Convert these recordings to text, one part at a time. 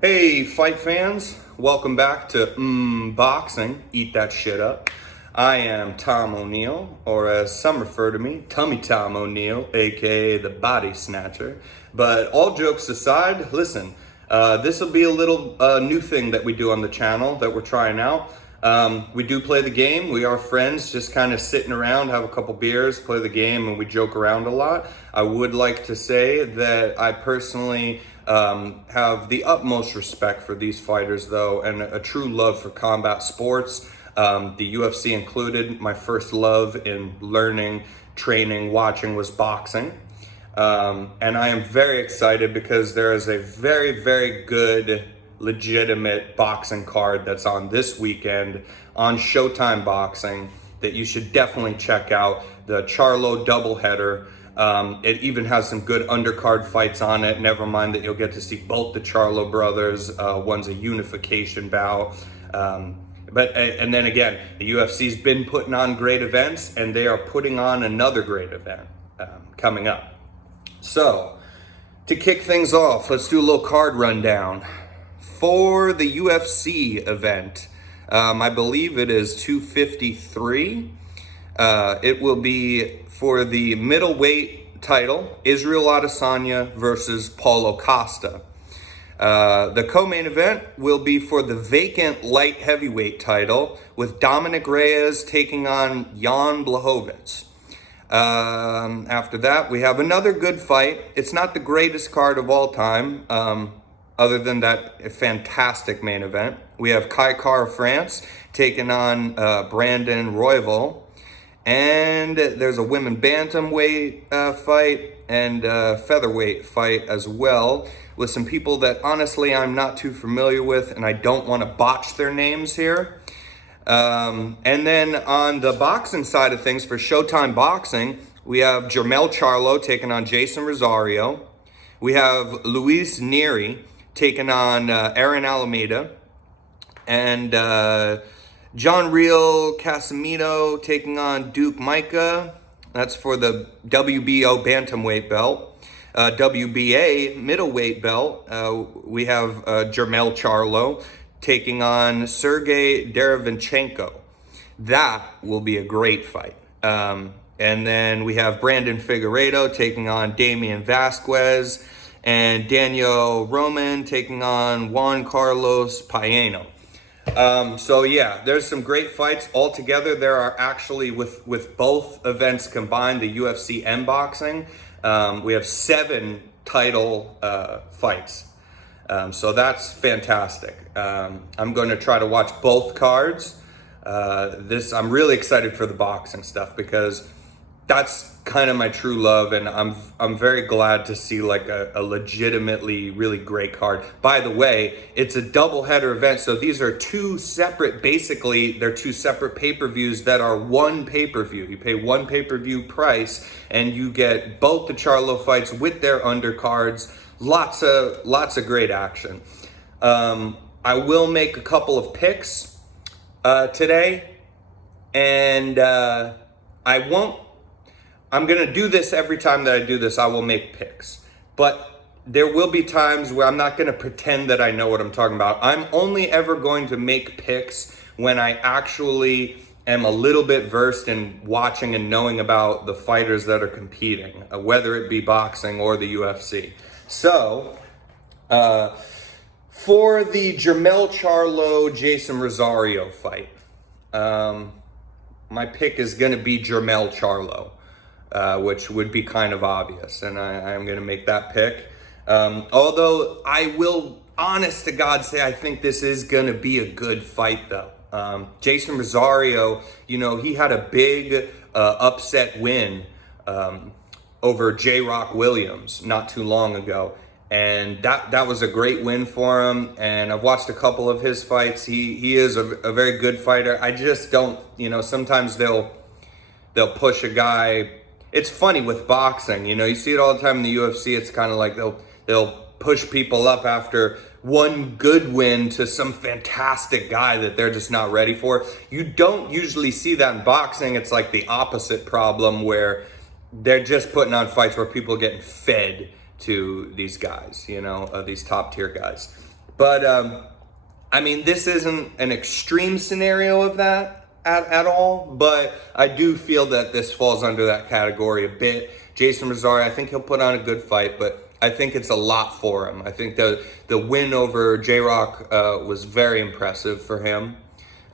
Hey, fight fans, welcome back to Boxing, Eat That Shit Up. I am Tom O'Neill, or as some refer to me, Tummy Tom O'Neill, aka the Body Snatcher. But all jokes aside, listen, this will be a little new thing that we do on the channel that we're trying out. We do play the game. We are friends, just kind of sitting around, have a couple beers, play the game, and we joke around a lot. I would like to say that I personally have the utmost respect for these fighters, though, and a true love for combat sports, the UFC included. My first love in learning, training, watching was boxing. And I am very excited because there is a very, very good, legitimate boxing card that's on this weekend on Showtime Boxing that you should definitely check out. The Charlo doubleheader. It even has some good undercard fights on it. Never mind that you'll get to see both the Charlo brothers. One's a unification bout. And then again, the UFC's been putting on great events, and they are putting on another great event coming up. So, to kick things off, let's do a little card rundown. For the UFC event, I believe it is 253. It will be for the middleweight title, Israel Adesanya versus Paulo Costa. The co-main event will be for the vacant light heavyweight title with Dominic Reyes taking on Jan Blachowicz. After that, we have another good fight. It's not the greatest card of all time, other than that fantastic main event. We have Kai Kara-France taking on Brandon Royval. And there's a women bantamweight fight and featherweight fight as well, with some people that honestly I'm not too familiar with, and I don't want to botch their names here. And then on the boxing side of things, for Showtime Boxing, we have Jermell Charlo taking on Jason Rosario. We have Luis Neri taking on Aaron Alameda. And John Real Casimiro taking on Duke Micah. That's for the WBO bantamweight belt. WBA middleweight belt, we have Jermell Charlo taking on Sergey Derevyanchenko. That will be a great fight. And then we have Brandon Figueiredo taking on Damian Vasquez, and Daniel Roman taking on Juan Carlos Paeno. So yeah, there's some great fights altogether. There are actually, with both events combined, the UFC and boxing, we have 7 title fights. So that's fantastic. I'm going to try to watch both cards. I'm really excited for the boxing stuff because that's kind of my true love, and I'm very glad to see like a legitimately really great card. By the way, it's a double header event, so these are two separate, basically they're two separate pay-per-views that are one pay-per-view. You pay one pay-per-view price and you get both the Charlo fights with their undercards. Lots of great action. I will make a couple of picks today, and I'm going to do this every time that I do this. I will make picks. But there will be times where I'm not going to pretend that I know what I'm talking about. I'm only ever going to make picks when I actually am a little bit versed in watching and knowing about the fighters that are competing, whether it be boxing or the UFC. So, for the Jermell Charlo Jason Rosario fight, my pick is going to be Jermell Charlo. Which would be kind of obvious, and I'm going to make that pick. Although I will, honest to God, say I think this is going to be a good fight, though. Jason Rosario, he had a big upset win over J-Rock Williams not too long ago, and that was a great win for him. And I've watched a couple of his fights. He is a very good fighter. I just don't, sometimes they'll push a guy. It's funny with boxing, you see it all the time in the UFC. It's kind of like they'll push people up after one good win to some fantastic guy that they're just not ready for. You don't usually see that in boxing. It's like the opposite problem where they're just putting on fights where people are getting fed to these guys, these top tier guys. But I mean, this isn't an extreme scenario of that at all, but I do feel that this falls under that category a bit. Jason Rosario, I think he'll put on a good fight, but I think it's a lot for him. I think the win over J-Rock was very impressive for him.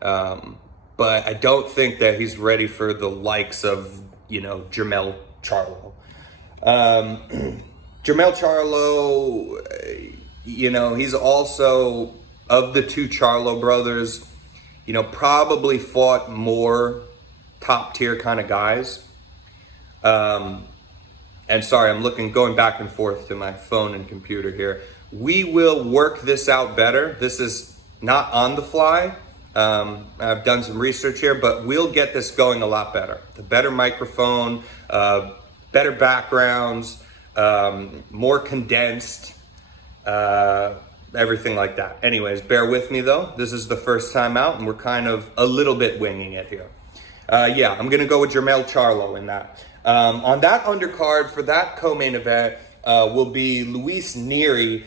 But I don't think that he's ready for the likes of, Jermell Charlo. Jermell Charlo, he's also, of the two Charlo brothers, probably fought more top tier kind of guys. And sorry, I'm going back and forth to my phone and computer here. We will work this out better. This is not on the fly. I've done some research here, but we'll get this going a lot better. The better microphone, better backgrounds, more condensed, everything like that. Anyways, bear with me though. This is the first time out and we're kind of a little bit winging it here. I'm gonna go with Jermell Charlo in that. On that undercard for that co-main event will be Luis Nery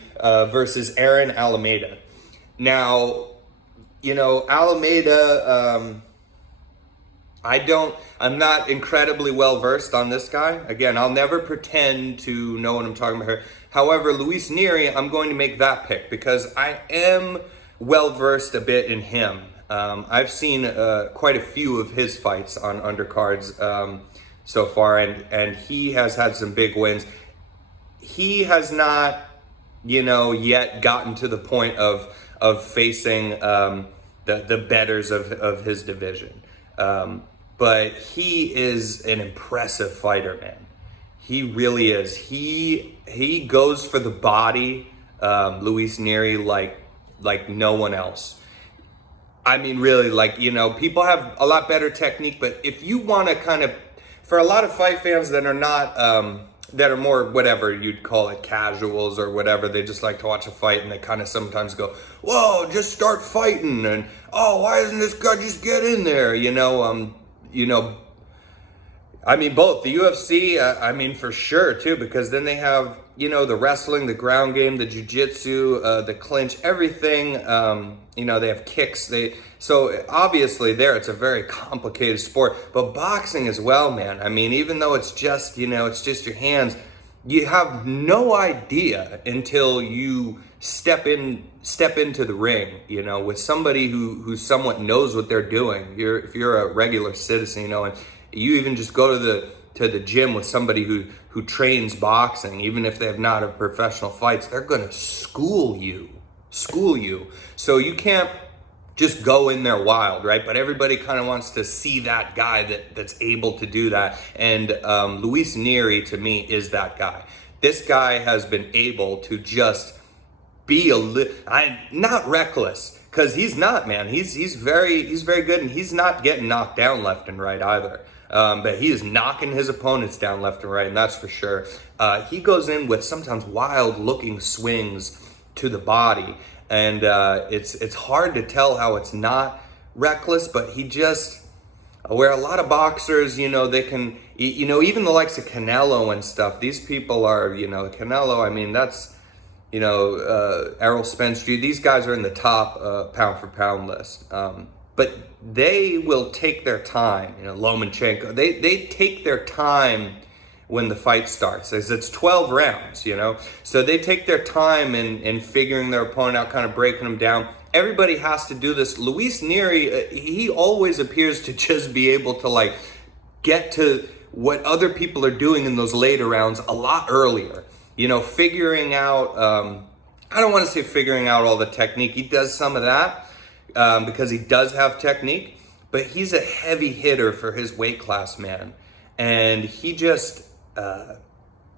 versus Aaron Alameda. Now, Alameda, I'm not incredibly well versed on this guy. Again, I'll never pretend to know what I'm talking about here. However, Luis Nery, I'm going to make that pick because I am well versed a bit in him. I've seen quite a few of his fights on undercards so far, and he has had some big wins. He has not, yet gotten to the point of facing the betters of his division. But he is an impressive fighter, man. He really is. He goes for the body, Luis Nery, like no one else. I mean, really, people have a lot better technique, but if you want to kind of, for a lot of fight fans that are not, that are more, whatever you'd call it, casuals or whatever, they just like to watch a fight and they kind of sometimes go, whoa, just start fighting, and oh, why doesn't this guy just get in there? I mean, both the UFC, for sure too, because then they have, the wrestling, the ground game, the jiu-jitsu, the clinch, everything. They have kicks. So obviously it's a very complicated sport, but boxing as well, man. I mean, even though it's just, it's just your hands, you have no idea until you step into the ring, with somebody who somewhat knows what they're doing. If you're a regular citizen, and you even just go to the gym with somebody who trains boxing, even if they have not had professional fights, they're gonna school you. So you can't just go in there wild, right? But everybody kind of wants to see that guy that's able to do that. And Luis Nery, to me, is that guy. This guy has been able to just be not reckless, because he's not, man. He's very good, and he's not getting knocked down left and right either. But he is knocking his opponents down left and right, and that's for sure. He goes in with sometimes wild-looking swings to the body, and it's hard to tell how it's not reckless, but he just, where a lot of boxers, they can, even the likes of Canelo and stuff, these people are, Canelo, I mean, that's, Errol Spence, these guys are in the top pound for pound list. But they will take their time, Lomachenko, they take their time when the fight starts, as it's 12 rounds, so they take their time in figuring their opponent out, kind of breaking them down. Everybody has to do this. Luis Nery, he always appears to just be able to get to what other people are doing in those later rounds a lot earlier, figuring out, I don't want to say figuring out all the technique. He does some of that because he does have technique, but he's a heavy hitter for his weight class, man. And he just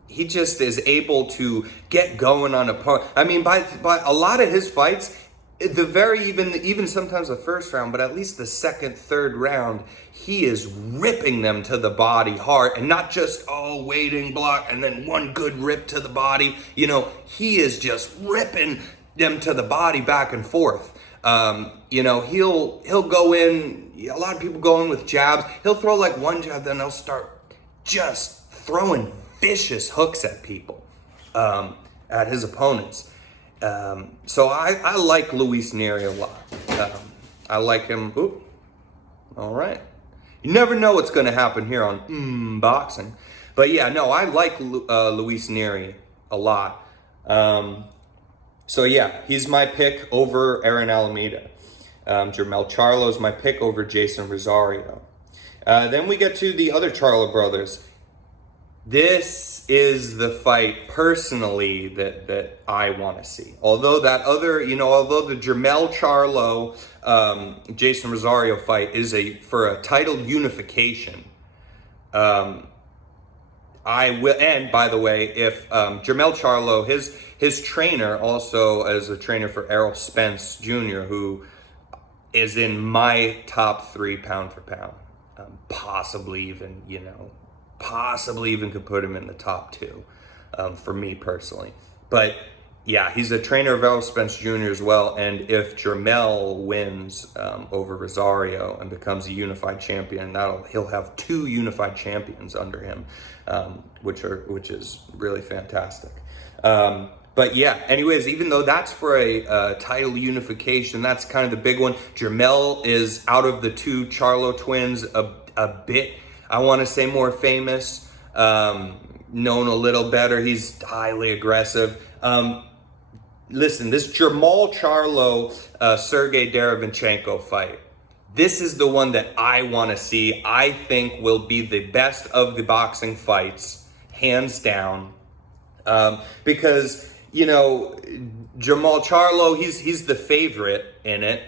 is able to get going on opponent. I mean, by a lot of his fights, even sometimes the first round, but at least the second, third round, he is ripping them to the body hard, and not just waiting, block, and then one good rip to the body. He is just ripping them to the body back and forth. He'll go in. A lot of people go in with jabs. He'll throw one jab, then he'll start just throwing vicious hooks at people, at his opponents. So I like Luis Neri a lot. I like him. Oop. All right. You never know what's going to happen here on Boxing. But yeah, no, I like Luis Neri a lot. So yeah, he's my pick over Aaron Alameda. Jermell Charlo is my pick over Jason Rosario. Then we get to the other Charlo brothers. This is the fight personally that I want to see. Although although the Jermell Charlo, Jason Rosario fight is for a title unification. I will, and by the way, if Jermell Charlo, his trainer also is a trainer for Errol Spence Jr., who is in my top 3 pound for pound, possibly even could put him in the top 2 for me personally. But yeah, he's a trainer of Errol Spence Jr. as well. And if Jermell wins over Rosario and becomes a unified champion, he'll have 2 unified champions under him, which is really fantastic. But yeah, anyways, even though that's for a title unification, that's kind of the big one. Jermell is, out of the 2 Charlo twins, a bit, I want to say, more famous, known a little better. He's highly aggressive. Listen, this Jermall Charlo, Sergey Derevyanchenko fight, this is the one that I want to see. I think will be the best of the boxing fights, hands down. Because, Jermall Charlo, he's the favorite in it.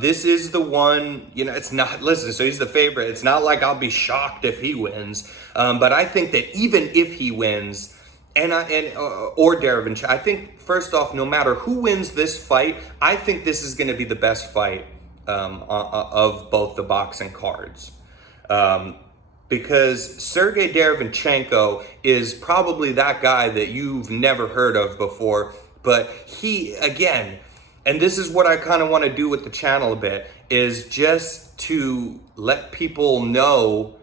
This is the one, it's not, listen, so he's the favorite. It's not like I'll be shocked if he wins. But I think that even if he wins, or Derevyanchenko, I think, first off, no matter who wins this fight, I think this is going to be the best fight of both the boxing cards. Because Sergey Derevyanchenko is probably that guy that you've never heard of before. But he, again, and this is what I kind of want to do with the channel a bit, is just to let people know,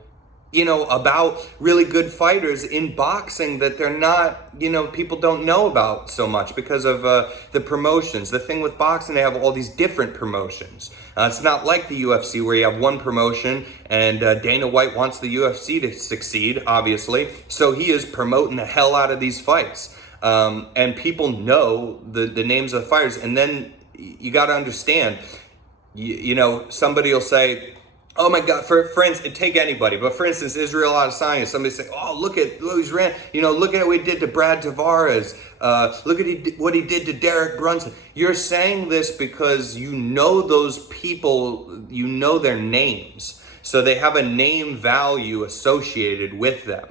about really good fighters in boxing that they're not, people don't know about so much because of the promotions. The thing with boxing, they have all these different promotions. It's not like the UFC where you have one promotion and Dana White wants the UFC to succeed, obviously. So he is promoting the hell out of these fights. And people know the names of the fighters. And then you got to understand, somebody will say, oh my God, for instance, take anybody, but for instance, Israel Adesanya, somebody say, oh, look at Luis Rand, look at what he did to Brad Tavares, look at what he did to Derek Brunson. You're saying this because you know those people, you know their names, so they have a name value associated with them.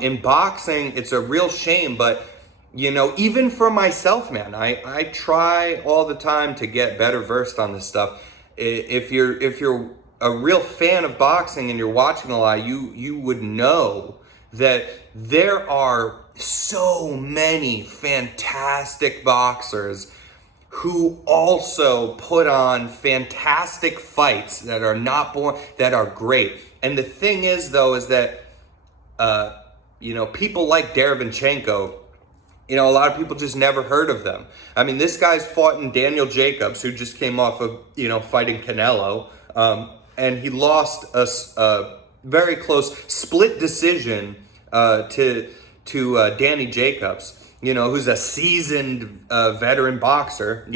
In boxing, it's a real shame, but even for myself, man, I try all the time to get better versed on this stuff. If you're a real fan of boxing and you're watching a lot, you would know that there are so many fantastic boxers who also put on fantastic fights that are not born, that are great. And the thing is, though, is that people like Derevyanchenko, a lot of people just never heard of them. I mean, this guy's fought in Daniel Jacobs, who just came off of fighting Canelo. And he lost a very close split decision to Danny Jacobs, who's a seasoned veteran boxer,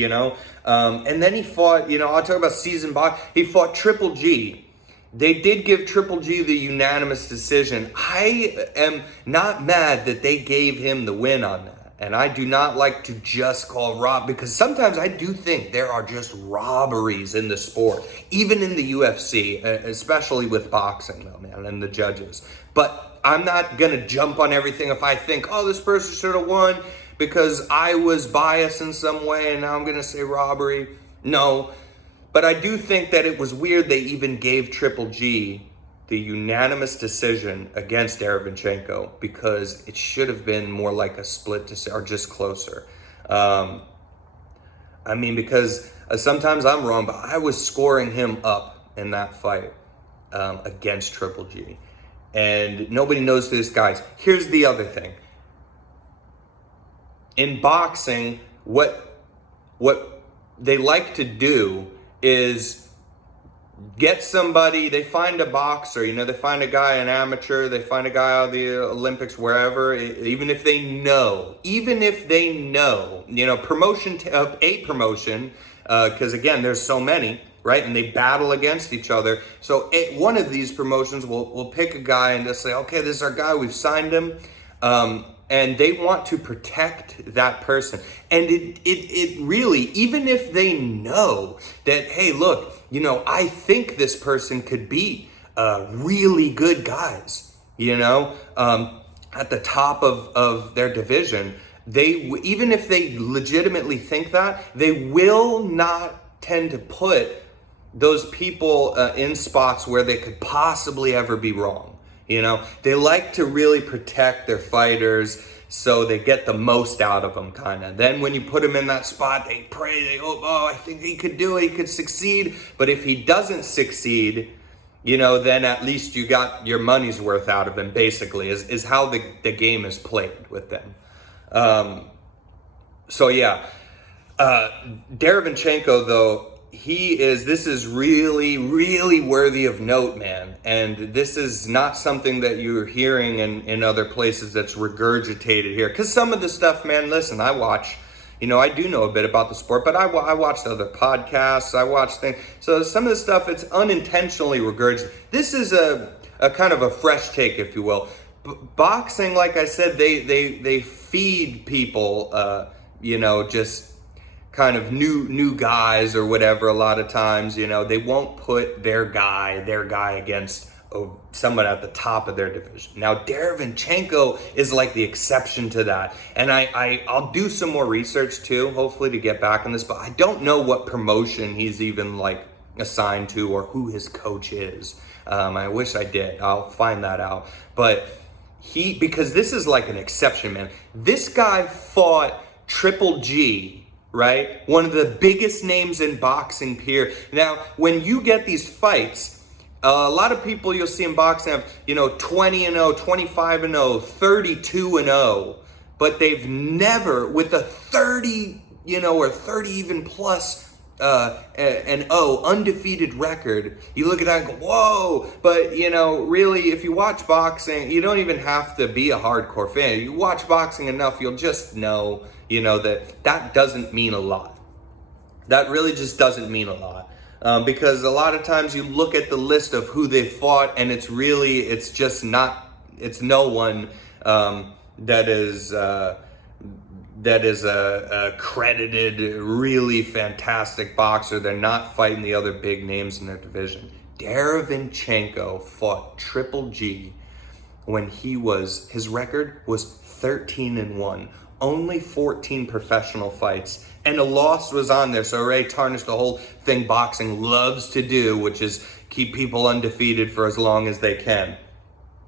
and then he fought, I'll talk about seasoned box. He fought Triple G. They did give Triple G the unanimous decision. I am not mad that they gave him the win on that. And I do not like to just call rob, because sometimes I do think there are just robberies in the sport, even in the UFC, especially with boxing, though, man, and the judges. But I'm not going to jump on everything if I think, oh, this person should have won because I was biased in some way and now I'm going to say robbery. No, but I do think that it was weird they even gave Triple G the unanimous decision against Derevyanchenko, because it should have been more like a split decision or just closer. Because sometimes I'm wrong, but I was scoring him up in that fight against Triple G. And nobody knows this, guys. Here's the other thing. In boxing, what they like to do is get somebody, they find a boxer, they find a guy, an amateur, they find a guy out of the Olympics, wherever, even if they know, promotion, a promotion, because again, there's so many, right? And they battle against each other. So one of these promotions will pick a guy and just say, okay, this is our guy, we've signed him. And they want to protect that person. And it really, even if they know that, hey, look, I think this person could beat really good guys, at the top of their division, even if they legitimately think that, they will not tend to put those people in spots where they could possibly ever be wrong. They like to really protect their fighters so they get the most out of them, kind of. Then when you put them in that spot, they pray, they hope, I think he could do it, he could succeed. But if he doesn't succeed, then at least you got your money's worth out of him, basically, is how the game is played with them. Derevyanchenko, though, this is really, really worthy of note, man. And this is not something that you're hearing in other places that's regurgitated here. Because some of the stuff, man, listen, I watch, I do know a bit about the sport, but I watch other podcasts, I watch things. So some of the stuff, it's unintentionally regurgitated. This is a kind of a fresh take, if you will. Boxing, like I said, they feed people, just kind of new guys or whatever. A lot of times, they won't put their guy against someone at the top of their division. Now, Derevyanchenko is like the exception to that. And I'll do some more research too, hopefully, to get back on this, but I don't know what promotion he's even like assigned to or who his coach is. I wish I did. I'll find that out. But because this is like an exception, man. This guy fought Triple G, right? One of the biggest names in boxing, period. Now, when you get these fights, a lot of people you'll see in boxing have, 20-0, 25-0, 32-0, but they've never, with a 30, or 30 even plus an undefeated record, you look at that and go, whoa. But, really, if you watch boxing, you don't even have to be a hardcore fan. You watch boxing enough, you'll just know, that doesn't mean a lot. That really just doesn't mean a lot. Because a lot of times you look at the list of who they fought, and it's no one that is a credited, really fantastic boxer. They're not fighting the other big names in their division. Derevyanchenko fought Triple G when his record was 13-1. Only 14 professional fights, and a loss was on there. So already tarnished the whole thing boxing loves to do, which is keep people undefeated for as long as they can.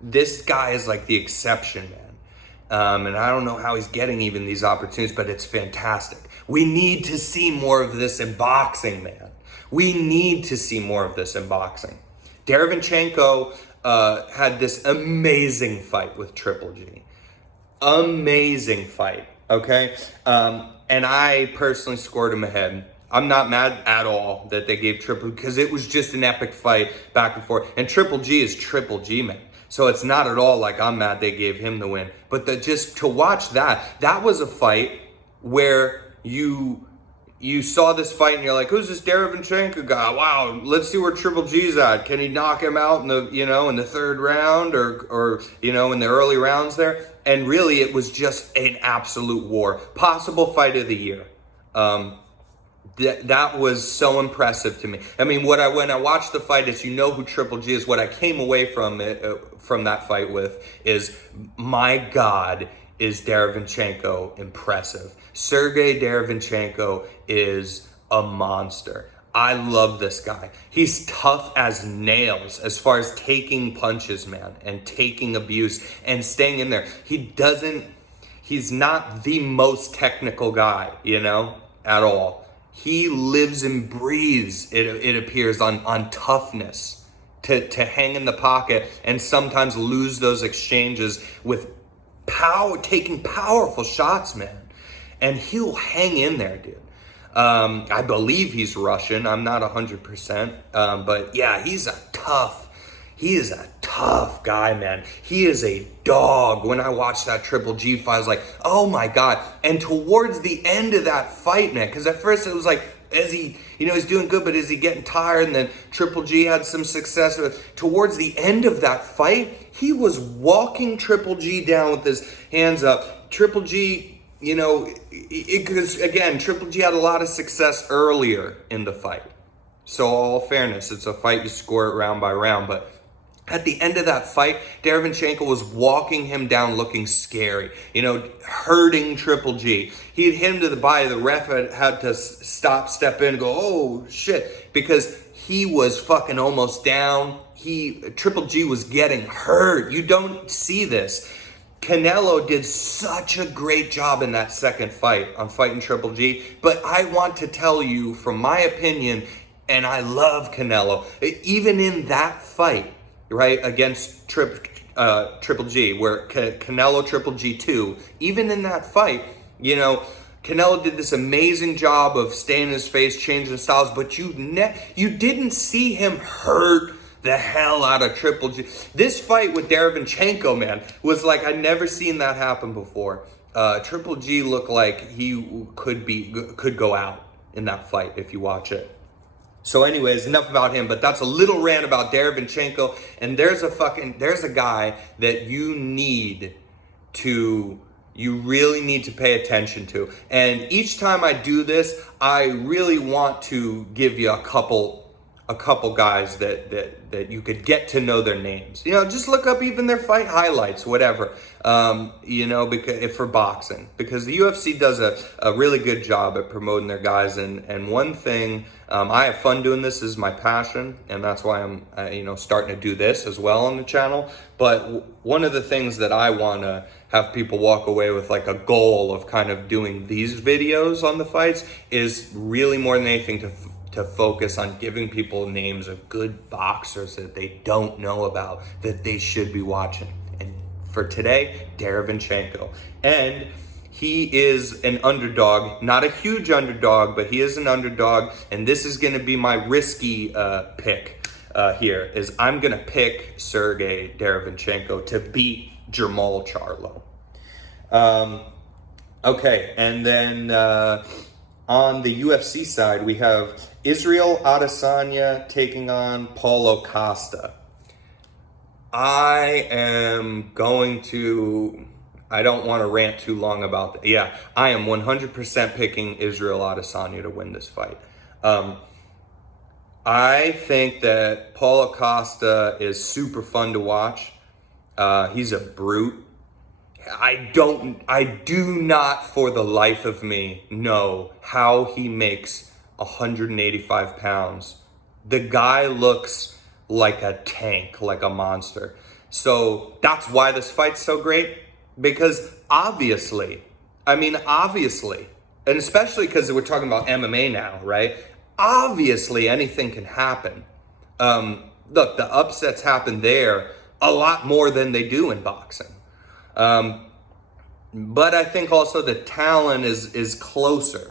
This guy is like the exception, man. And I don't know how he's getting even these opportunities, but it's fantastic. We need to see more of this in boxing, man. We need to see more of this in boxing. Derevyanchenko had this amazing fight with Triple G. Amazing fight, okay? And I personally scored him ahead. I'm not mad at all that they gave Triple G, because it was just an epic fight back and forth. And Triple G is Triple G, man. So it's not at all like I'm mad they gave him the win. But just to watch that was a fight where you saw this fight and you're like, who's this Derevyanchenko guy? Wow, let's see where Triple G's at. Can he knock him out in the third round or in the early rounds there? And really, it was just an absolute war. Possible fight of the year. That was so impressive to me. I mean, when I watched the fight, as you know who Triple G is, what I came away from that fight with is, my God, is Derevyanchenko impressive. Sergey Derevyanchenko is a monster. I love this guy. He's tough as nails as far as taking punches, man, and taking abuse and staying in there. He's not the most technical guy, at all. He lives and breathes, it appears, on toughness, to hang in the pocket and sometimes lose those exchanges with power, taking powerful shots, man. and he'll hang in there, dude. I believe he's Russian. I'm not 100%. But yeah, he is a tough guy, man. He is a dog. When I watched that Triple G fight, I was like, oh my God. And towards the end of that fight, man, because at first it was like, he's doing good, but is he getting tired? And then Triple G had some success. Towards the end of that fight, he was walking Triple G down with his hands up. Triple G, because again, Triple G had a lot of success earlier in the fight. So all fairness, it's a fight, you score it round by round, but at the end of that fight, Derevyanchenko was walking him down looking scary, hurting Triple G. He had hit him to the body. The ref had to step in and go, oh shit, because he was fucking almost down. Triple G was getting hurt. You don't see this. Canelo did such a great job in that second fight on fighting Triple G, but I want to tell you from my opinion, and I love Canelo, even in that fight, right, against Triple G, where Canelo Triple G 2, even in that fight, Canelo did this amazing job of staying in his face, changing styles, but you didn't see him hurt the hell out of Triple G. This fight with Derevyanchenko, man, was like I'd never seen that happen before. Triple G looked like he could go out in that fight if you watch it. So anyways, enough about him, but that's a little rant about Derevyanchenko. And there's a guy that you really need to pay attention to. And each time I do this, I really want to give you a couple guys that you could get to know their names. Just look up even their fight highlights, whatever, because for boxing, because the UFC does a really good job at promoting their guys. And one thing, I have fun doing this, is my passion, and that's why I'm, starting to do this as well on the channel. But one of the things that I want to have people walk away with, like a goal of kind of doing these videos on the fights, is really more than anything to focus on giving people names of good boxers that they don't know about, that they should be watching. And for today, Derevyanchenko. And he is an underdog, not a huge underdog, but he is an underdog. And this is gonna be my risky pick here, is I'm gonna pick Sergey Derevyanchenko to beat Jermall Charlo. Okay, and then on the UFC side, we have Israel Adesanya taking on Paulo Costa. I don't want to rant too long about that. Yeah, I am 100% picking Israel Adesanya to win this fight. I think that Paulo Costa is super fun to watch. He's a brute. I do not for the life of me know how he makes 185 pounds. The guy looks like a tank, like a monster. So that's why this fight's so great, because obviously, and especially because we're talking about MMA now, right? Obviously anything can happen. Look, the upsets happen there a lot more than they do in boxing. But I think also the talent is closer,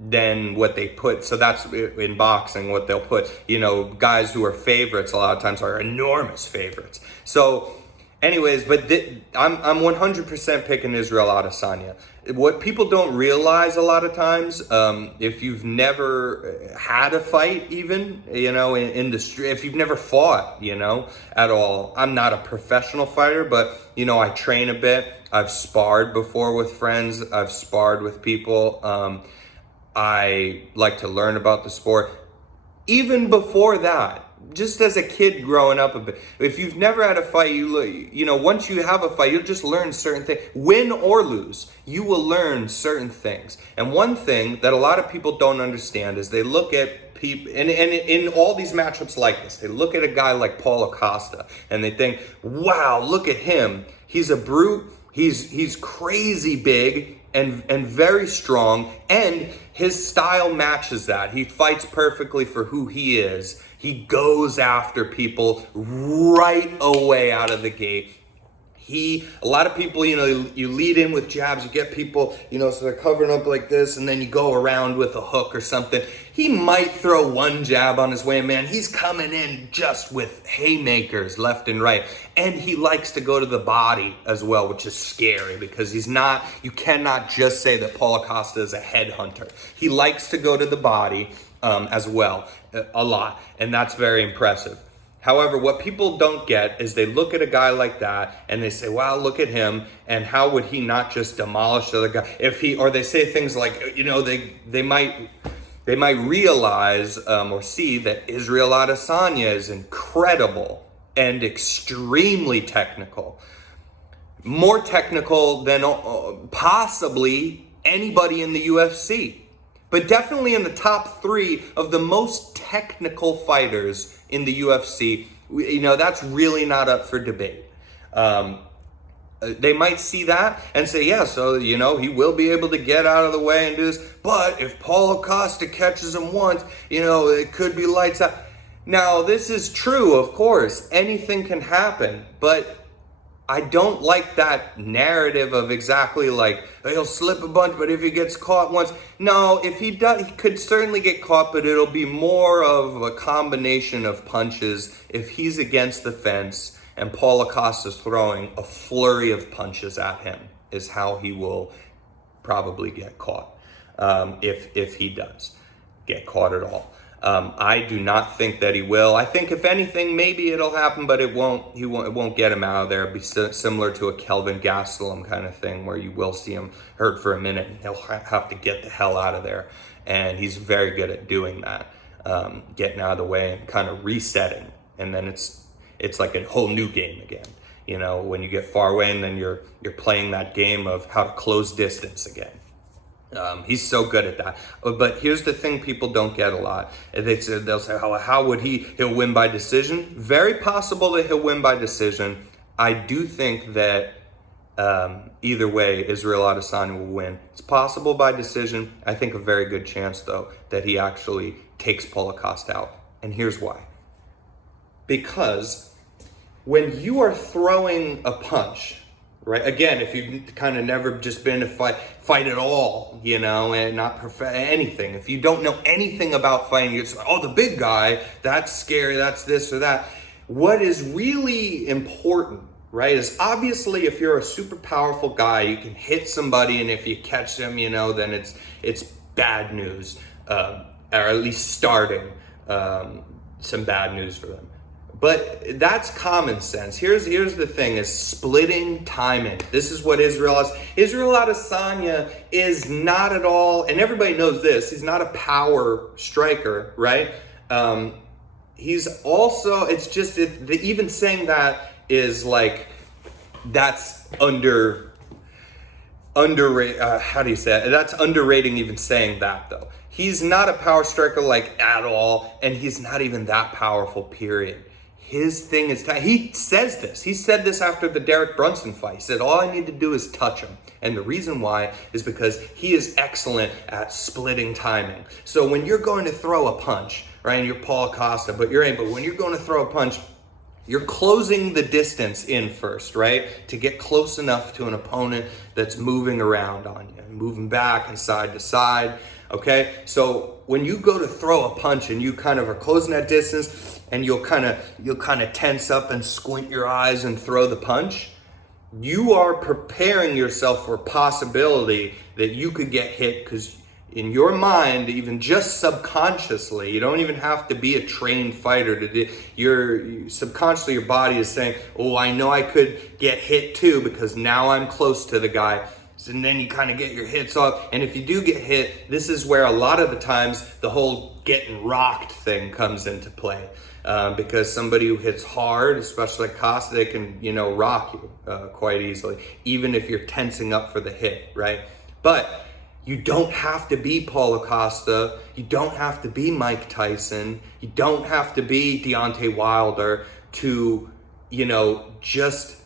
than what they put. So that's in boxing, what they'll put, guys who are favorites a lot of times are enormous favorites. So anyways, but I'm 100% picking Israel Adesanya. What people don't realize a lot of times, if you've never had a fight even, in the street, if you've never fought, at all. I'm not a professional fighter, but, I train a bit. I've sparred before with friends. I've sparred with people. I like to learn about the sport. Even before that, just as a kid growing up a bit, if you've never had a fight, once you have a fight, you'll just learn certain things. Win or lose, you will learn certain things. And one thing that a lot of people don't understand is they look at people, and in all these matchups like this, they look at a guy like Paulo Costa, and they think, wow, look at him. He's a brute. He's crazy big and very strong, and his style matches that. He fights perfectly for who he is. He goes after people right away out of the gate. A lot of people, you lead in with jabs, you get people, so they're covering up like this, and then you go around with a hook or something. He might throw one jab on his way, man. He's coming in just with haymakers left and right. And he likes to go to the body as well, which is scary because you cannot just say that Paulo Costa is a headhunter. He likes to go to the body as well, a lot. And that's very impressive. However, what people don't get is they look at a guy like that and they say, wow, look at him. And how would he not just demolish the other guy? Or they say things like, they might realize or see that Israel Adesanya is incredible and extremely technical. More technical than possibly anybody in the UFC. But definitely in the top 3 of the most technical fighters in the UFC. That's really not up for debate. They might see that and say, yeah, so, he will be able to get out of the way and do this. But if Paulo Costa catches him once, it could be lights out. Now, this is true, of course. Anything can happen. But I don't like that narrative of exactly like, he'll slip a bunch, but if he gets caught once. No, if he does, he could certainly get caught, but it'll be more of a combination of punches if he's against the fence and Paulo Costa's throwing a flurry of punches at him is how he will probably get caught, if he does get caught at all. I do not think that he will. I think if anything, maybe it'll happen, but it won't. It won't get him out of there. It'll be similar to a Kelvin Gastelum kind of thing, where you will see him hurt for a minute, and he'll have to get the hell out of there. And he's very good at doing that, getting out of the way and kind of resetting. And then it's like a whole new game again. When you get far away, and then you're playing that game of how to close distance again. He's so good at that. But here's the thing people don't get a lot. They'll say, how would he'll win by decision? Very possible that he'll win by decision. I do think that either way, Israel Adesanya will win. It's possible by decision. I think a very good chance, though, that he actually takes Paulo Costa out. And here's why. Because when you are throwing a punch, right? Again, if you've kind of never just been to fight at all, and not anything. If you don't know anything about fighting, you're just like, the big guy, that's scary, that's this or that. What is really important, right, is obviously if you're a super powerful guy, you can hit somebody, and if you catch them, then it's bad news, or at least starting some bad news for them. But that's common sense. Here's the thing, is splitting timing. This is what Israel Adesanya is not at all, and everybody knows this, he's not a power striker, right? He's also, it's just, even saying that is like, that's underrated, how do you say it? That's underrating even saying that, though. He's not a power striker like at all, and he's not even that powerful, period. His thing is, he says this. He said this after the Derek Brunson fight. He said, all I need to do is touch him. And the reason why is because he is excellent at splitting timing. So when you're going to throw a punch, right, and you're Paulo Costa, but when you're going to throw a punch, you're closing the distance in first, right? To get close enough to an opponent that's moving around on you, moving back and side to side, okay? So when you go to throw a punch and you kind of are closing that distance, and you'll kind of tense up and squint your eyes and throw the punch, you are preparing yourself for a possibility that you could get hit, because in your mind, even just subconsciously, you don't even have to be a trained fighter to do, subconsciously your body is saying, I know I could get hit too, because now I'm close to the guy. And then you kind of get your hits off. And if you do get hit, this is where a lot of the times the whole getting rocked thing comes into play. Because somebody who hits hard, especially like Costa, they can, rock you quite easily, even if you're tensing up for the hit, right? But you don't have to be Paulo Costa. You don't have to be Mike Tyson. You don't have to be Deontay Wilder to, just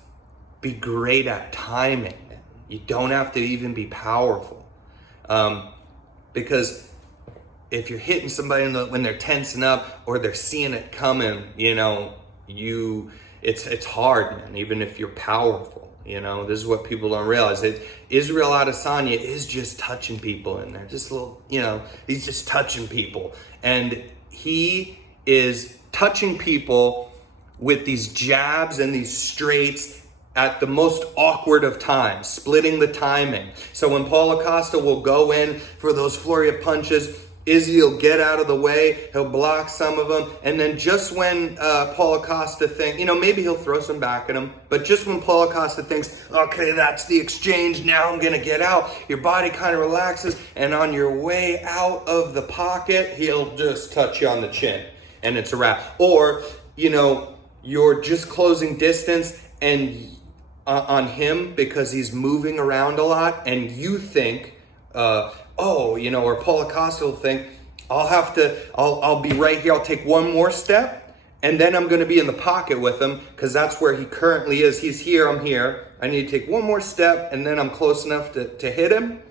be great at timing. You don't have to even be powerful. Because if you're hitting somebody when they're tensing up or they're seeing it coming, it's hard, man, even if you're powerful. This is what people don't realize. That Israel Adesanya is just touching people in there. Just a little, he's just touching people. And he is touching people with these jabs and these straights at the most awkward of times, splitting the timing. So when Paulo Costa will go in for those flurry of punches, Izzy will get out of the way, he'll block some of them, and then just when Paulo Costa thinks, maybe he'll throw some back at him, but just when Paulo Costa thinks, okay, that's the exchange, now I'm gonna get out, your body kind of relaxes, and on your way out of the pocket, he'll just touch you on the chin, and it's a wrap. Or, you're just closing distance, and on him, because he's moving around a lot, and you think, or Paulo Costa will think, I'll be right here, I'll take one more step, and then I'm going to be in the pocket with him, because that's where he currently is. He's here, I'm here. I need to take one more step, and then I'm close enough to hit him.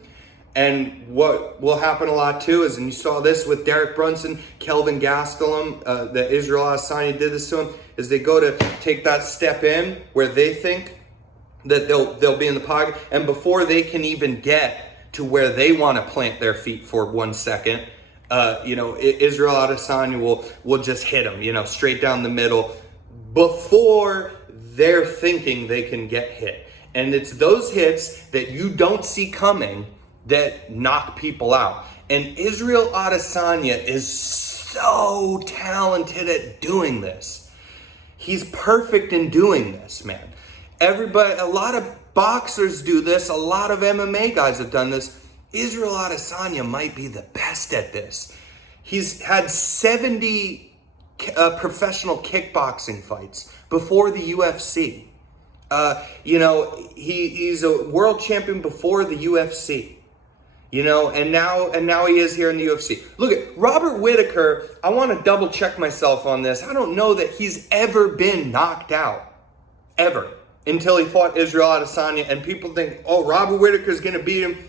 And what will happen a lot too is, and you saw this with Derek Brunson, Kelvin Gastelum, that Israel Adesanya did this to him, is they go to take that step in where they think that they'll be in the pocket, and before they can even get to where they want to plant their feet for 1 second, Israel Adesanya will just hit them, straight down the middle before they're thinking they can get hit. And it's those hits that you don't see coming that knock people out. And Israel Adesanya is so talented at doing this. He's perfect in doing this, man. A lot of boxers do this. A lot of MMA guys have done this. Israel Adesanya might be the best at this. He's had 70 professional kickboxing fights before the UFC. He's a world champion before the UFC. And now he is here in the UFC. Look at Robert Whittaker. I want to double check myself on this. I don't know that he's ever been knocked out. Ever. Until he fought Israel Adesanya, and people think, Robert Whittaker's going to beat him.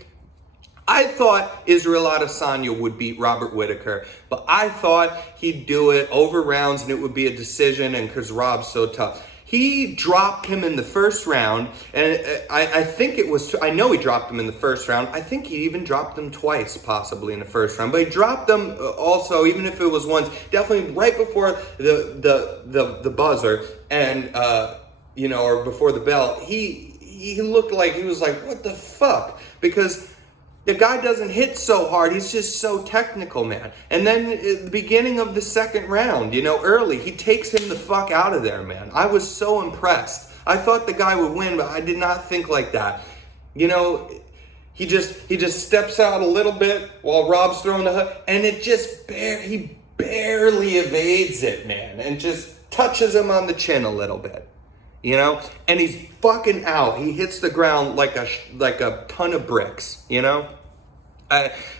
I thought Israel Adesanya would beat Robert Whittaker, but I thought he'd do it over rounds and it would be a decision, and because Rob's so tough. He dropped him in the first round, and I know he dropped him in the first round. I think he even dropped him twice, possibly, in the first round. But he dropped them also, even if it was once, definitely right before the buzzer, and or before the bell. He looked like, he was like, what the fuck? Because the guy doesn't hit so hard. He's just so technical, man. And then at the beginning of the second round, early, he takes him the fuck out of there, man. I was so impressed. I thought the guy would win, but I did not think like that. He just steps out a little bit while Rob's throwing the hook, and he barely evades it, man, and just touches him on the chin a little bit. And he's fucking out. He hits the ground like a ton of bricks,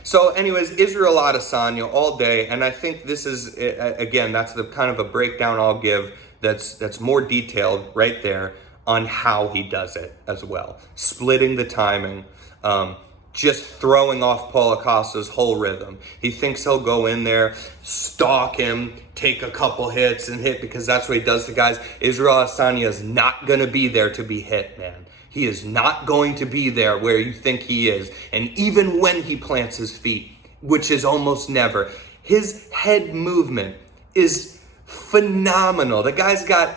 So anyways, Israel Adesanya all day, and I think this is, again, that's the kind of a breakdown I'll give that's more detailed right there on how he does it as well. Splitting the timing, just throwing off Paulo Costa's whole rhythm. He thinks he'll go in there, stalk him, take a couple hits and hit, because that's what he does to guys. Israel Adesanya is not going to be there to be hit, man. He is not going to be there where you think he is. And even when he plants his feet, which is almost never, his head movement is phenomenal. The guy's got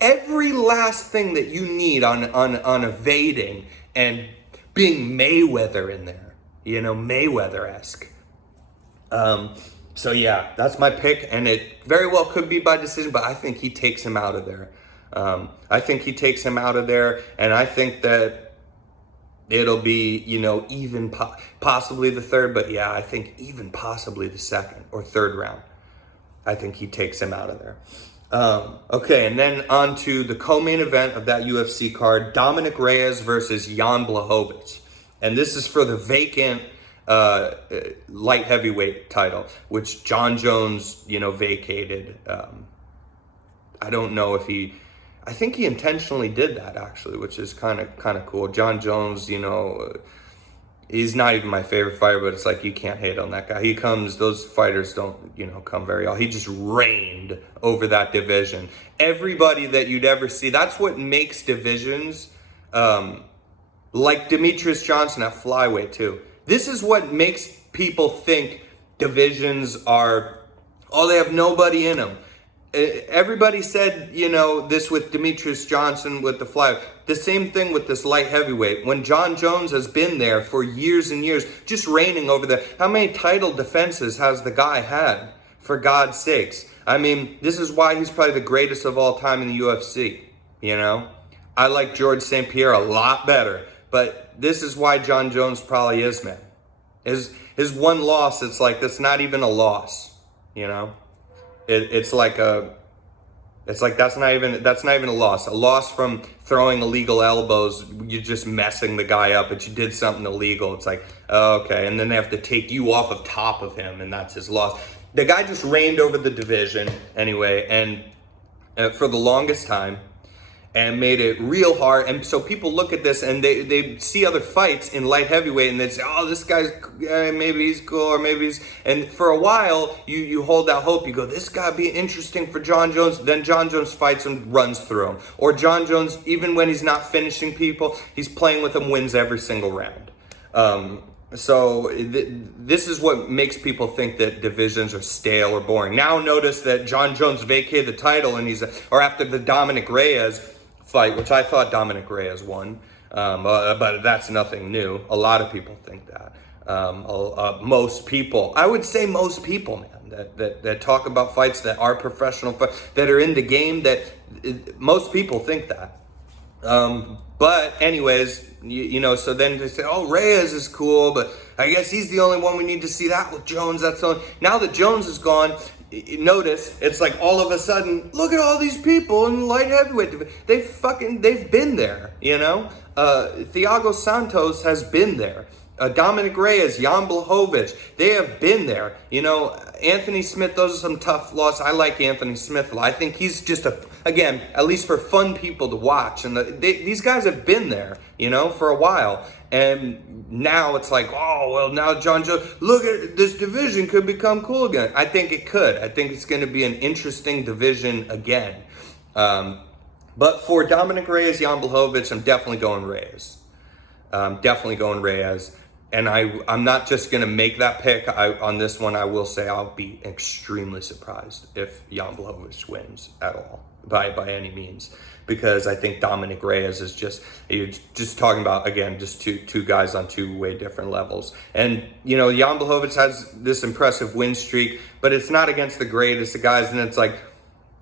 every last thing that you need on evading and being Mayweather in there, Mayweather-esque. So yeah, that's my pick, and it very well could be by decision, but I think he takes him out of there. And I think that it'll be, even possibly the third, but yeah, I think even possibly the second or third round. I think he takes him out of there. Okay, and then on to the co-main event of that UFC card, Dominic Reyes versus Jan Blachowicz. And this is for the vacant light heavyweight title, which John Jones, vacated. I don't know if I think he intentionally did that, actually, which is kind of cool. John Jones, he's not even my favorite fighter, but it's like you can't hate on that guy. Those fighters don't, come very often. He just reigned over that division. Everybody that you'd ever see, that's what makes divisions Like Demetrius Johnson at flyweight too. This is what makes people think divisions are, oh, they have nobody in them. Everybody said, this with Demetrius Johnson with the flyweight. The same thing with this light heavyweight. When John Jones has been there for years and years, just reigning over there. How many title defenses has the guy had, for God's sakes? I mean, this is why he's probably the greatest of all time in the UFC, I like George St. Pierre a lot better. But this is why John Jones probably is, man. His one loss, it's like, that's not even a loss, It's like that's not even a loss. A loss from throwing illegal elbows, you're just messing the guy up, but you did something illegal. It's like, oh, okay, and then they have to take you off of top of him, and that's his loss. The guy just reigned over the division anyway, and for the longest time, and made it real hard. And so people look at this and they see other fights in light heavyweight and they say, oh, this guy's, maybe he's cool, or maybe he's, and for a while you hold out hope. You go, this guy be interesting for John Jones. Then John Jones fights and runs through him. Or John Jones, even when he's not finishing people, he's playing with them, wins every single round. So this is what makes people think that divisions are stale or boring. Now notice that John Jones vacated the title and or after the Dominic Reyes fight, which I thought Dominic Reyes won, but that's nothing new. A lot of people think that. Most people, I would say most people, man, that talk about fights that are professional, that are in the game, most people think that. But anyways, so then they say, oh, Reyes is cool, but I guess he's the only one we need to see that with Jones. That's the only. Now that Jones is gone, notice it's like all of a sudden, look at all these people in light heavyweight. They've been there, Thiago Santos has been there. Dominic Reyes, Jan Blachowicz, they have been there. Anthony Smith, those are some tough losses. I like Anthony Smith. I think he's just again, at least for fun people to watch. And these guys have been there, for a while. And now it's like, oh, well, now John Jones, look at this division could become cool again. I think it could. I think it's going to be an interesting division again. But for Dominic Reyes, Jan Blachowicz, I'm definitely going Reyes. And I'm not just going to make that pick. On this one, I will say I'll be extremely surprised if Jan Blachowicz wins at all, by any means. Because I think Dominic Reyes is you're just talking about, again, just two guys on two way different levels. And, Jan Blachowicz has this impressive win streak, but it's not against the greatest of guys. And it's like,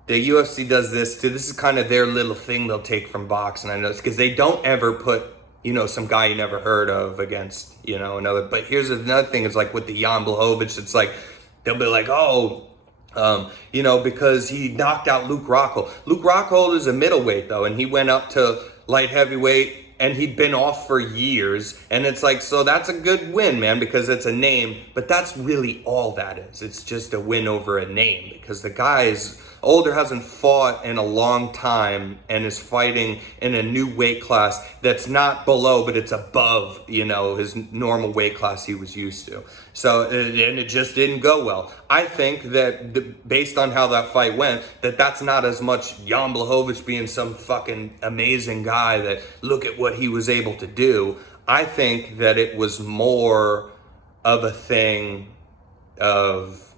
the UFC does this too. This is kind of their little thing they'll take from boxing. I know it's because they don't ever put, some guy you never heard of against, another. But here's another thing. It's like with the Jan Blachowicz, it's like, they'll be like, oh, because he knocked out Luke Rockhold. Luke Rockhold is a middleweight, though, and he went up to light heavyweight, and he'd been off for years. And it's like, so that's a good win, man, because it's a name. But that's really all that is. It's just a win over a name, because the guy is older, hasn't fought in a long time, and is fighting in a new weight class that's not below, but it's above, his normal weight class he was used to. So, and it just didn't go well. I think that based on how that fight went, that's not as much Jan Blachowicz being some fucking amazing guy that look at what he was able to do. I think that it was more of a thing of,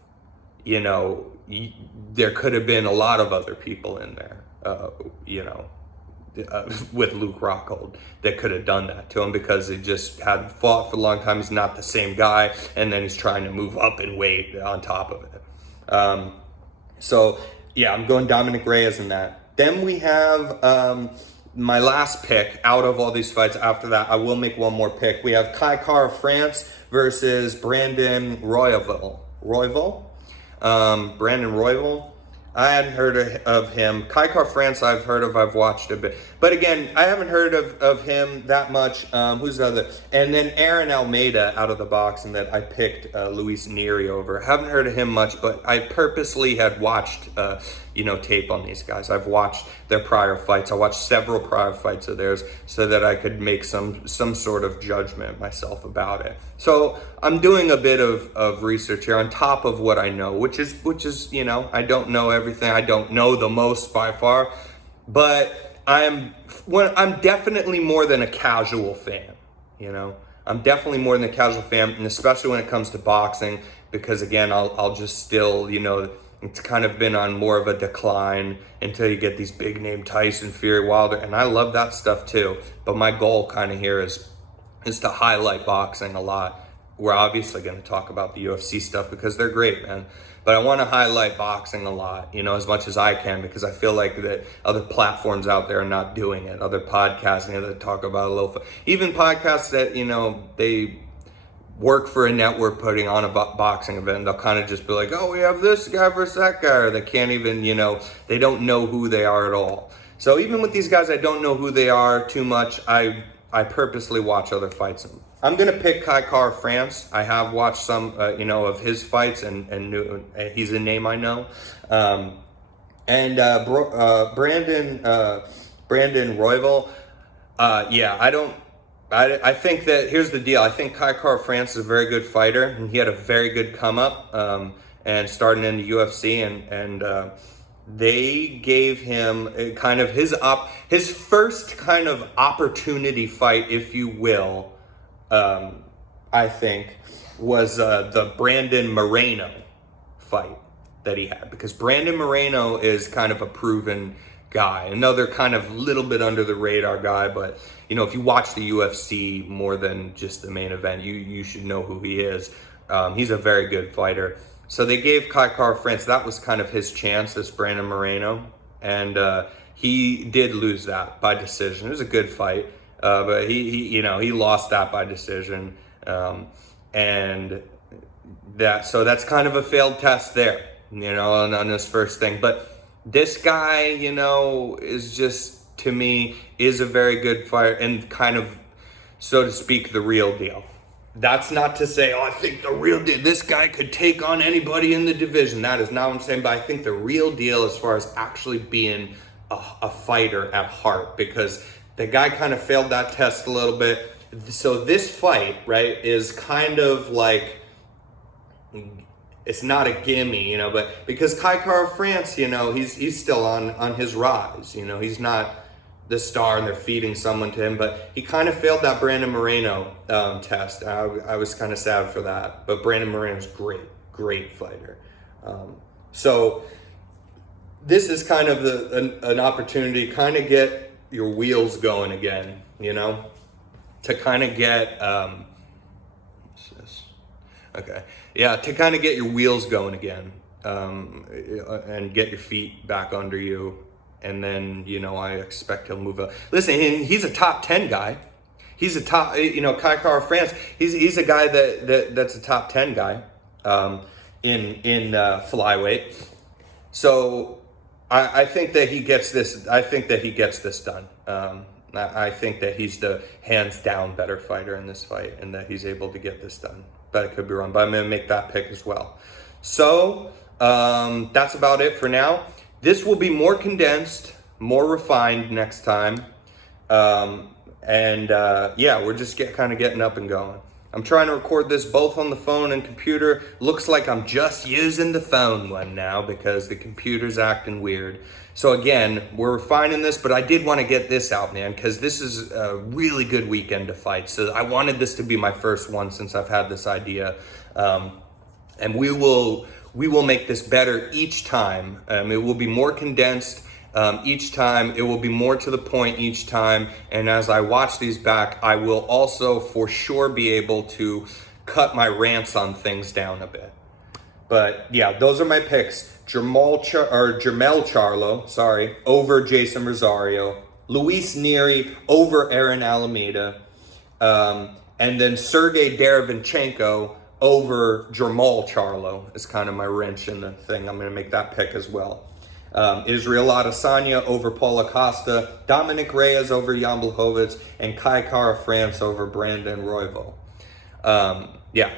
there could have been a lot of other people in there, with Luke Rockhold that could have done that to him, because he just hadn't fought for a long time. He's not the same guy, and then he's trying to move up in weight on top of it. So yeah, I'm going Dominic Reyes in that. Then we have my last pick out of all these fights. After that, I will make one more pick. We have Kai Kara France versus Brandon Royval. Brandon Royval. I hadn't heard of him. Kai Kara France I've heard of, I've watched a bit. But again, I haven't heard of him that much. Who's the other? And then Aaron Almeida out of the box, and that I picked Luis Nery over. Haven't heard of him much, but I purposely had watched tape on these guys. I've watched their prior fights. I watched several prior fights of theirs so that I could make some sort of judgment myself about it. So I'm doing a bit of research here on top of what I know, which is I don't know everything. I don't know the most by far, but I'm definitely more than a casual fan, you know. I'm definitely more than a casual fan, and especially when it comes to boxing, because again, I'll just still, you know, it's kind of been on more of a decline until you get these big name Tyson, Fury, Wilder, and I love that stuff too. But my goal kind of here is to highlight boxing a lot. We're obviously going to talk about the UFC stuff because they're great, man. But I want to highlight boxing a lot, you know, as much as I can, because I feel like that other platforms out there are not doing it. Other podcasts, you know, that talk about a little, even podcasts that, you know, they work for a network putting on a boxing event. They'll kind of just be like, oh, we have this guy versus that guy, or they can't even, you know, they don't know who they are at all. So even with these guys, I don't know who they are too much. I purposely watch other fights. I'm gonna pick Kai France. I have watched some, you know, of his fights, and he's a name I know. Brandon Royval. Yeah, I think that here's the deal. I think Kai France is a very good fighter, and he had a very good come up, and starting in the UFC, and they gave him kind of his first kind of opportunity fight, if you will. I think was the Brandon Moreno fight that he had, because Brandon Moreno is kind of a proven guy, another kind of little bit under the radar guy, but you know, if you watch the UFC more than just the main event, you should know who he is. He's a very good fighter. So they gave Kai France, that was kind of his chance, this Brandon Moreno, and he did lose that by decision. It was a good fight, but he lost that by decision, and so that's kind of a failed test there, you know, on this first thing. But this guy, you know, is just, to me, is a very good fighter and kind of, so to speak, the real deal. That's not to say, oh, I think the real deal, this guy could take on anybody in the division. That is not what I'm saying, but I think the real deal as far as actually being a fighter at heart, because the guy kind of failed that test a little bit. So this fight, right, is kind of like, it's not a gimme, you know, but because Kai France, you know, he's still on his rise, you know, he's not the star and they're feeding someone to him, but he kind of failed that Brandon Moreno test. I was kind of sad for that, but Brandon Moreno's great fighter. So this is kind of an opportunity to kind of get your wheels going again, you know, to kind of get, what's this? Okay. Yeah, to kind of get your wheels going again, and get your feet back under you. And then, you know, I expect he'll move up. Listen, he's a top 10 guy. He's a top, you know, Kai France. He's a guy that's a top 10 guy in flyweight. So I think that he gets this. I think that he gets this done. I think that he's the hands down better fighter in this fight, and that he's able to get this done. But I could be wrong. But I'm going to make that pick as well. So that's about it for now. This will be more condensed, more refined next time. Yeah, we're just kind of getting up and going. I'm trying to record this both on the phone and computer. Looks like I'm just using the phone one now because the computer's acting weird. So again, we're refining this, but I did want to get this out, man, because this is a really good weekend to fight. So I wanted this to be my first one since I've had this idea. And we will make this better each time. It will be more condensed each time. It will be more to the point each time. And as I watch these back, I will also for sure be able to cut my rants on things down a bit. But yeah, those are my picks. Jermell Charlo, over Jason Rosario. Luis Nery over Aaron Alameda. And then Sergey Derevyanchenko over Jermall Charlo is kind of my wrench in the thing. I'm going to make that pick as well. Israel Adesanya over Paulo Costa, Dominic Reyes over Jan Blachowicz, and Kai France over Brandon Royval. Yeah,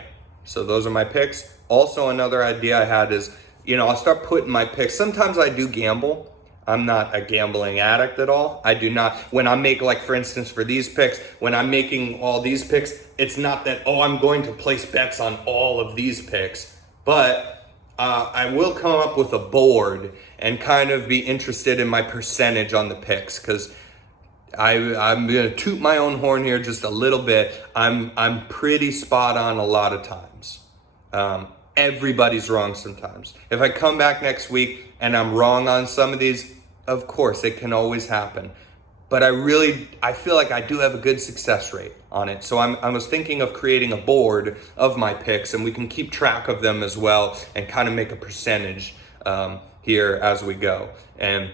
so those are my picks. Also, another idea I had is, you know, I'll start putting my picks. Sometimes I do gamble. I'm not a gambling addict at all. I do not. When I make, like, for instance, for these picks, when I'm making all these picks, it's not that, oh, I'm going to place bets on all of these picks. But I will come up with a board and kind of be interested in my percentage on the picks, because I'm gonna toot my own horn here just a little bit. I'm pretty spot on a lot of times. Everybody's wrong sometimes. If I come back next week and I'm wrong on some of these, of course it can always happen. But I feel like I do have a good success rate on it. So I was thinking of creating a board of my picks, and we can keep track of them as well and kind of make a percentage here as we go. And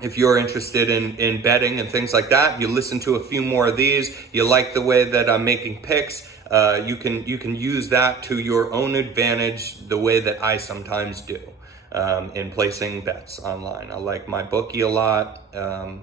if you're interested in betting and things like that, you listen to a few more of these, you like the way that I'm making picks, you can use that to your own advantage the way that I sometimes do. In placing bets online. I like my bookie a lot,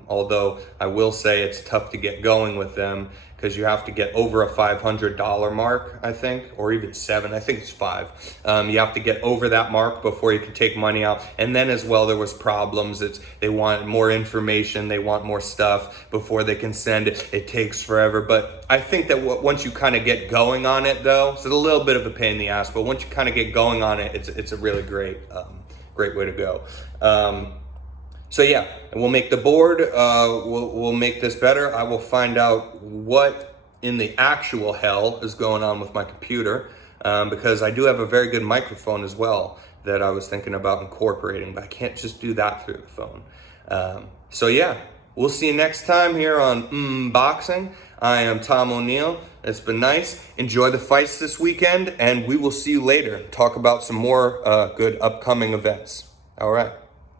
although I will say it's tough to get going with them because you have to get over a $500 mark, I think, or even $7, I think it's $5. You have to get over that mark before you can take money out. And then as well, there was problems. They want more information, they want more stuff before they can send it. It takes forever. But I think that once you kind of get going on it, though, it's a little bit of a pain in the ass, but once you kind of get going on it, it's a really great way to go. So yeah, we'll make the board. We'll make this better. I will find out what in the actual hell is going on with my computer, because I do have a very good microphone as well that I was thinking about incorporating, but I can't just do that through the phone. So yeah, we'll see you next time here on Boxing. I am Tom O'Neill. It's been nice. Enjoy the fights this weekend, and we will see you later. Talk about some more good upcoming events. All right.